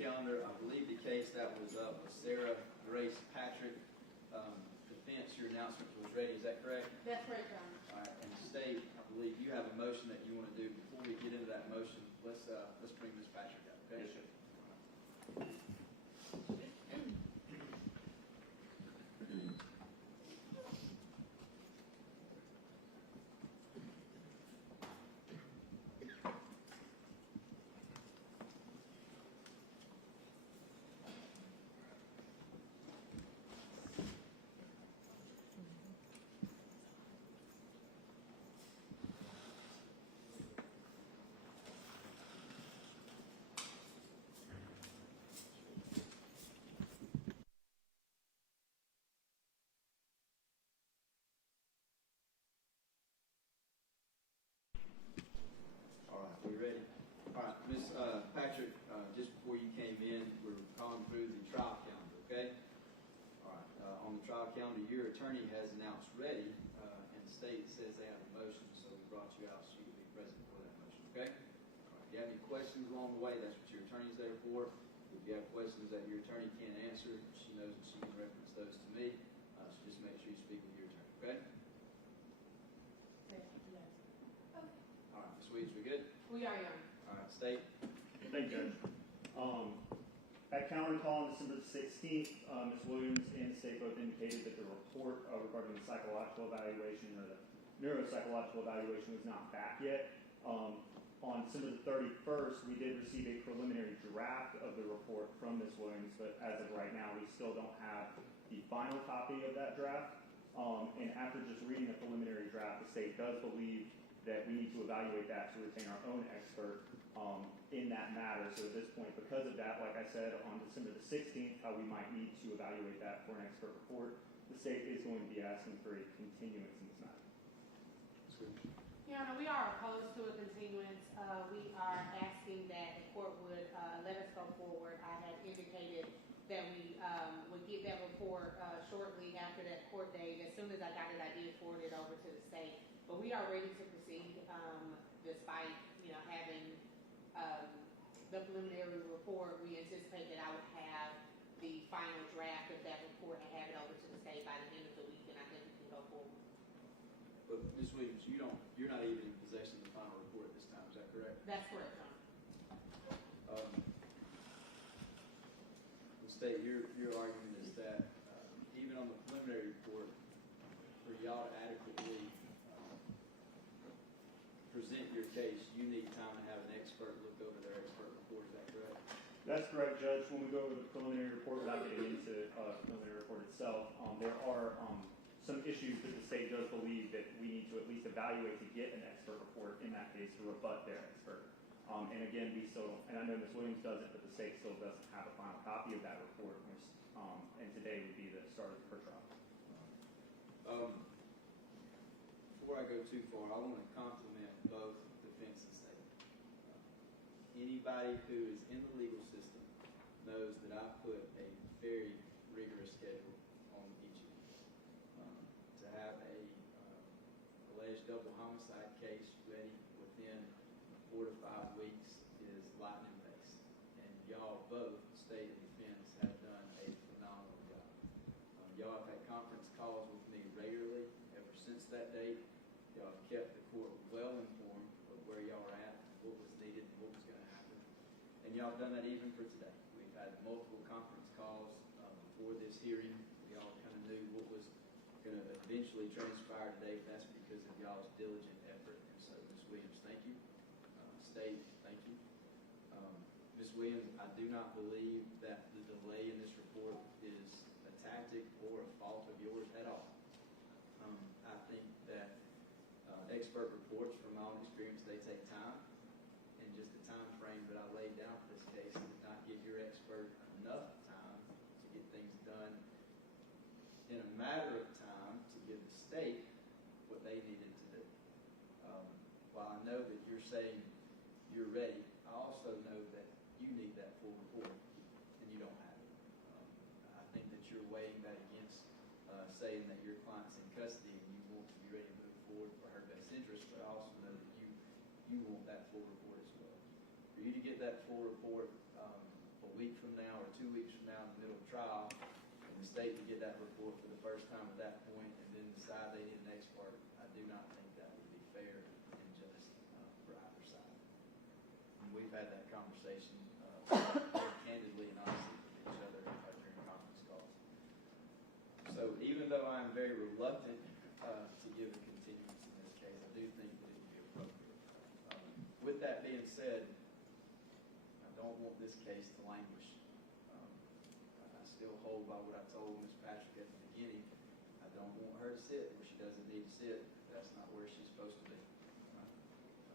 calendar. I believe the case that was up was Sarah Grace Patrick. Defense, your announcement was ready. Is that correct? That's right, John. All right. And State, I believe you have a motion that you want to do. Before we get into that motion, let's bring Ms. Patrick up. Okay? Yes, sir. All right, we ready? All right, Ms. Patrick, just before you came in, we're calling through the trial calendar, okay? All right, on the trial calendar, your attorney has announced ready, and the state says they have a motion, so we brought you out so you can be present for that motion, okay? All right, if you have any questions along the way, that's what your attorney's there for. If you have questions that your attorney can't answer, she knows that she can reference those to me, so just make sure you speak with your attorney, okay? Okay. All right, Ms. Weeds, we good? We are young. All right, State. Thank you, Judge. At calendar call on December the 16th, Ms. Williams and the state both indicated that the report regarding the psychological evaluation or the neuropsychological evaluation was not back yet. On December the 31st, we did receive a preliminary draft of the report from Ms. Williams, but as of right now, we still don't have the final copy of that draft. And after just reading the preliminary draft, the state does believe that we need to evaluate that to retain our own expert in that matter. So at this point, because of that, like I said, on December the 16th, we might need to evaluate that for an expert report. The state is going to be asking for a continuance in this matter. Yeah, no, we are opposed to a continuance. We are asking that the court would let us go forward. I had indicated that we would get that report shortly after that court date. As soon as I got it, I did forward it over to the state. But we are ready to proceed, despite having the preliminary report. We anticipate that I would have the final draft of that report and have it over to the state by the end of the week, and I think we can go forward. But Ms. Williams, you're not even in possession of the final report at this time. Is that correct? That's correct, John. The state, your argument is that even on the preliminary report, for y'all to adequately present your case, you need time to have an expert look over their expert report. Is that correct? That's correct, Judge. When we go over the preliminary report, without getting into the preliminary report itself, there are some issues that the state does believe that we need to at least evaluate to get an expert report in that case to rebut their expert. And again, we still, and I know Ms. Williams doesn't, but the state still doesn't have a final copy of that report. And today would be the start of her trial. Before I go too far, I want to compliment both defense and state. Anybody who is in the legal system knows that I put a very rigorous schedule on each of you. To have a alleged double homicide case ready within 4 to 5 weeks is lightning fast. And y'all both, state and defense, have done a phenomenal job. Y'all have had conference calls with me regularly ever since that date. Y'all have kept the court well informed of where y'all are at, what was needed, and what was going to happen. And y'all have done that even for today. We've had multiple conference calls before this hearing. We all kind of knew what was going to eventually transpire today. That's because of y'all's diligent effort. And so, Ms. Williams, thank you. State, thank you. Ms. Williams, I do not believe that the delay in this report is a tactic or a fault of yours at all. I think that expert reports, from my own experience, they take time, and just the time frame that I laid down for this case did not give your expert enough time to get things done in a matter of time to give the state what they needed to do. While I know that you're saying you're ready, I also know that you need that full report, and you don't have it. I think that you're weighing that against saying that your client's in custody and you want to be ready to move forward for her best interest, but I also know that you want that full report as well. For you to get that full report a week from now or 2 weeks from now in the middle of trial, and the state would get that report for the first time at that point, and then decide they need an expert, I do not think that would be fair and just for either side. And we've had that conversation very candidly and honestly with each other during conference calls. So even though I'm very reluctant to give a continuance in this case, I do think that it would be appropriate. With that being said, I don't want this case to languish. I still hold by what I told Ms. Patrick at the beginning. I don't want her to sit where she doesn't need to sit. That's not where she's supposed to be.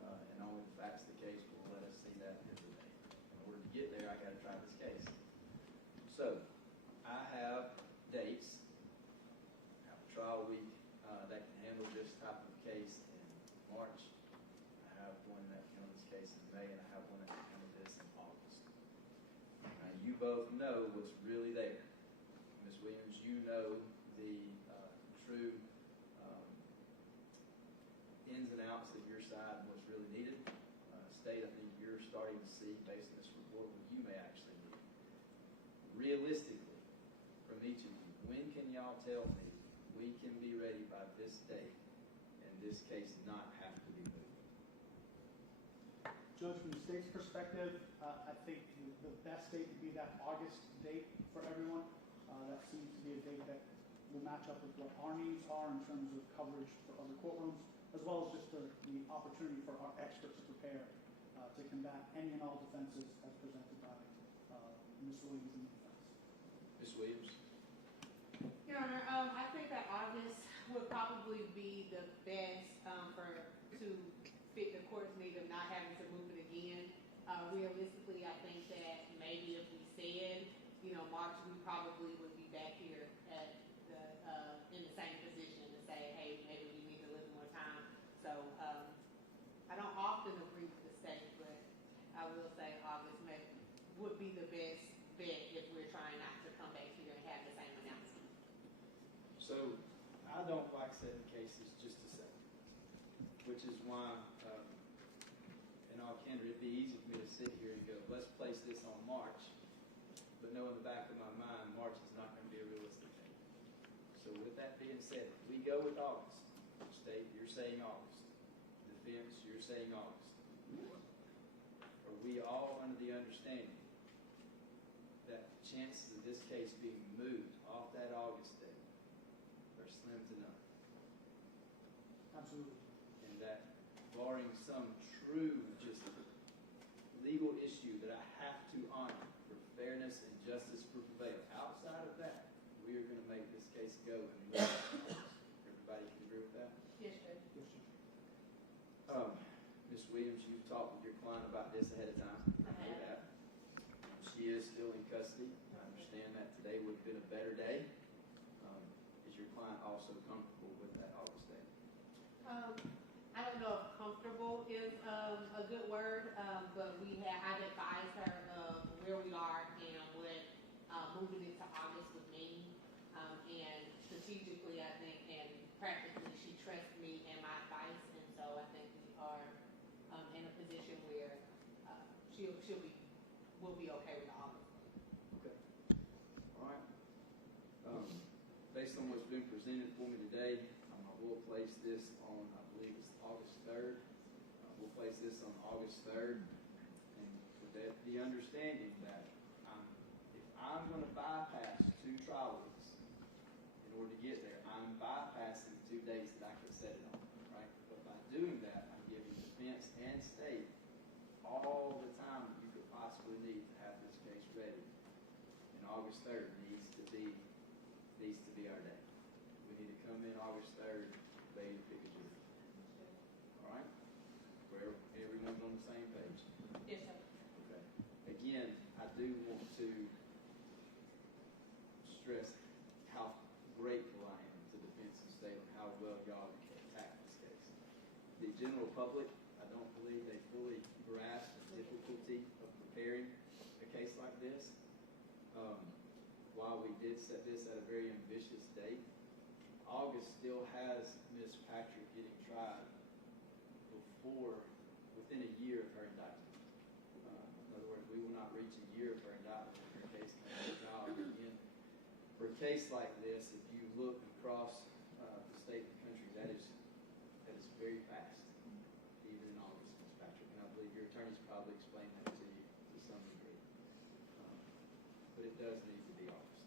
And only the facts of the case will let us see that every day. In order to get there, I got to try this case. So, I have dates. I have a trial week that can handle this type of case in March. I have one that can handle this case in May, and I have one that can handle this in August. Now, you both know what's really there. Ms. Williams, you know the true ins and outs of your side and what's really needed. State, I think you're starting to see, based on this report, what you may actually need. Realistically, from each of you, when can y'all tell me we can be ready by this date and this case not have to be moved? Judge, from the state's perspective, I think the best date would be that August date for everyone. That seems to be a date that will match up with what our needs are in terms of coverage for other courtrooms, as well as just the opportunity for our experts to prepare to combat any and all defenses as presented by Ms. Williams in the defense. Ms. Williams? Your Honor, I think that August would probably be the best to fit the court's need of not having to move it again. Realistically, I think that maybe if we said, March, we probably would be back here at in the same position to say, hey, maybe we need a little more time. So I don't often agree with the state, but I will say August would be the best bet if we're trying not to come back here and have the same announcement. So, I don't like setting cases just to set, which is why, in all candor, it'd be easy for me to sit here and go, let's place this on March, but know in the back of my mind, March is not going to be a realistic date. So with that being said, if we go with August, state, you're saying August, defense, you're saying August, are we all under the understanding that the chances of this case being moved off that August date are slim to none? Absolutely. And that barring some true just legal issue that I have to honor for fairness and justice to prevail, outside of that, we are going to make this case go and move. Everybody can agree with that? Yes, Judge. Yes, sir. Ms. Williams, you've talked with your client about this ahead of time. I have. That. She is still in custody. I understand that today would have been a better day. Is your client also comfortable with that August date? I don't know if comfortable is a good word, but I've advised her of where we are and what moving it to August would mean. And strategically, I think, and practically, she trusts me and my advice, and so I think we are in a position where we'll be okay with August. Okay. All right. Based on what's been presented for me today, I will place this on, I believe it's August 3rd. We'll place this on August 3rd. And with the understanding that if I'm going to bypass 2 trial weeks in order to get there, I'm bypassing 2 days that I could set it on, right? But by doing that, I'm giving defense and state all the time that you could possibly need to have this case ready. And August 3rd needs to be our day. We need to come in August 3rd, ready to pick a jury. All right? Where everyone's on the same page. Yes, sir. Okay. Again, I do want to stress how grateful I am to defense and state on how well y'all attacked this case. The general public, I don't believe they fully grasp the difficulty of preparing a case like this. While we did set this at a very ambitious date, August still has Ms. Patrick getting tried within a year of her indictment. In other words, we will not reach a year of her indictment For a case like this, if you look across the state and country, that is very fast, even in August, Ms. Patrick, and I believe your attorneys probably explained that to you to some degree. But it does need to be August.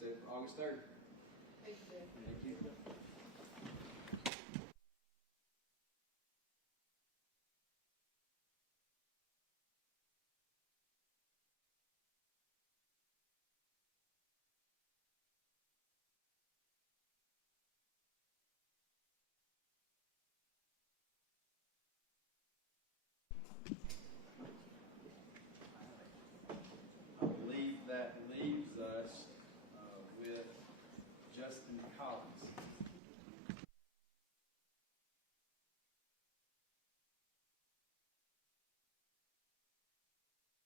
So August 3rd. Thank you, Bill. Thank you. I believe that leaves us with Justin Collins.